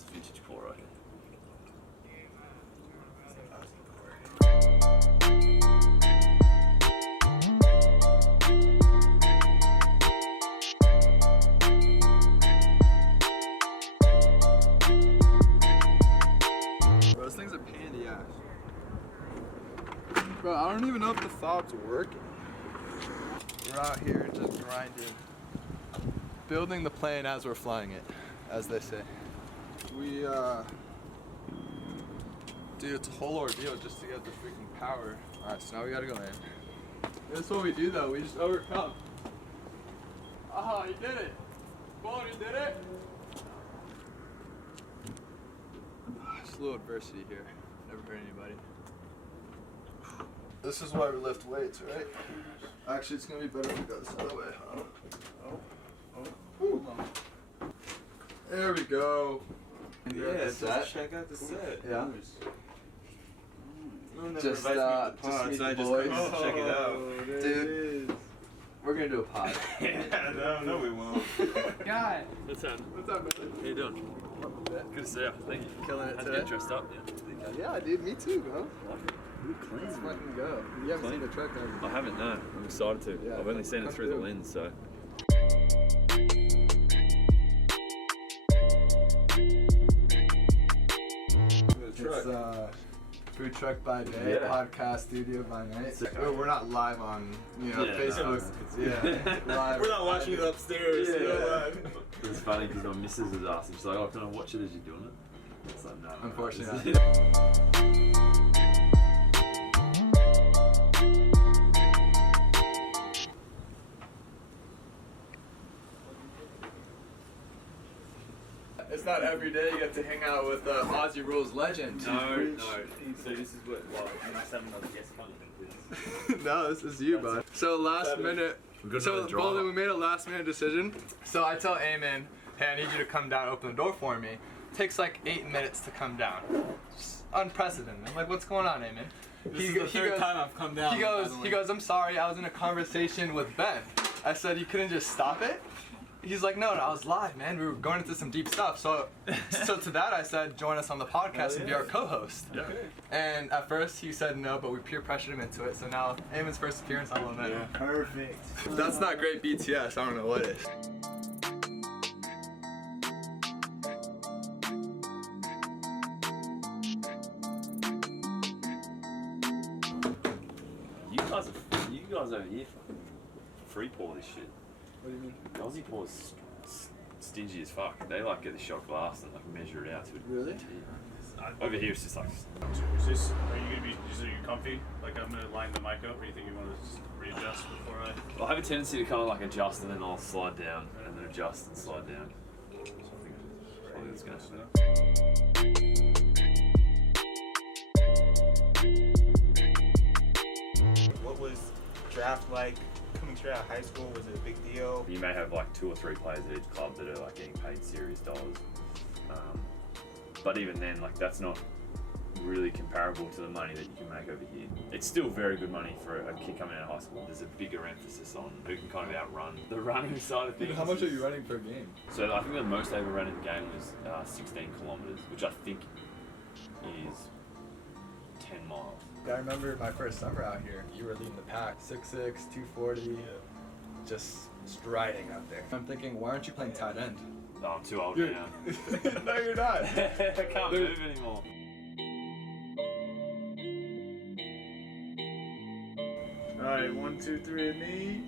It's vintage core right here. Bro, this thing's a pain in the ass. Bro, I don't even know if the fob's working. We're out here just grinding. Building the plane as we're flying it, as they say. Dude, it's a whole ordeal just to get the freaking power. Alright, so now we gotta go in. This is what we do though, we just overcome. Ah, you did it! Bolen, you did it! Just a little adversity here. Never hurt anybody. This is why we lift weights, right? Actually, it's gonna be better if we go this other way, huh? Hold on. There we go. Yeah, just check out the set. Yeah. Just meet the boys. Check it out. Dude, we're gonna do a pod. No, we won't. Guy. What's up? What's up, man? How you doing? Good to see you. Thank you. Killing it How'd you today. get dressed up? Yeah, dude, me too, bro. Clean. Let's fucking go. You haven't seen the truck, have you? I haven't, no. I'm excited to. Yeah, I've only seen it come through the through. lens, so. It's food truck by day, Yeah. podcast studio by night. Sick. We're not live on, Facebook. No. Yeah, live. We're not watching it upstairs. Yeah. It's funny because my missus was asking, she's like, oh, can I watch it as you're doing it? It's like, no. Unfortunately. It's not every day you get to hang out with Aussie Rules legend. No. So this is what, you must have another guest coming. No, this is you, bud. So last minute. So Bolen, we made a last minute decision. So I tell Ayman, hey, I need you to come down, open the door for me. Takes like 8 minutes to come down. Just unprecedented. I'm like, what's going on, Ayman? This is the third time I've come down. He goes, I'm sorry, I was in a conversation with Ben. I said, you couldn't just stop it? He's like, no, I was live, man. We were going into some deep stuff. So to that I said, join us on the podcast and be our co-host. Yeah. And at first he said no, but we peer pressured him into it. So now Ayman's first appearance on Bolen. Yeah, perfect. If that's not great BTS, I don't know what is. You guys over here free pour this shit. What do you mean? The Aussie pour's stingy as fuck. They like get the shot glass and like measure it out to a Really? T. Over here it's just like. Are you gonna be? Are you comfy? Like I'm gonna line the mic up, or you think you want to just readjust before I? Well, I have a tendency to kind of like adjust and then I'll slide down and then adjust and slide down. So I think that's gonna happen. What was draft like coming straight out of high school? Was it a big deal? You may have like 2 or 3 players at each club that are like getting paid serious dollars. But even then, like that's not really comparable to the money that you can make over here. It's still very good money for a kid coming out of high school. There's a bigger emphasis on who can kind of outrun the running side of things. How much are you running per game? So I think the most I ever ran in the game was 16 kilometers, which I think is 10 miles. I remember my first summer out here, you were leading the pack. 6'6", 240, just striding out there. I'm thinking, why aren't you playing tight end? Oh, I'm too old now. No, you're not. I can't move anymore. Alright, 1, 2, 3, and me.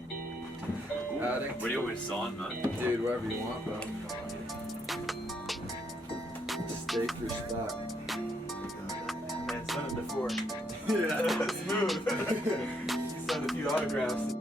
Adding. Where do you want me to sign, man? Dude, wherever you want, bro. Stake your spot. Man, it's done it before. Yeah, smooth. You signed a few autographs.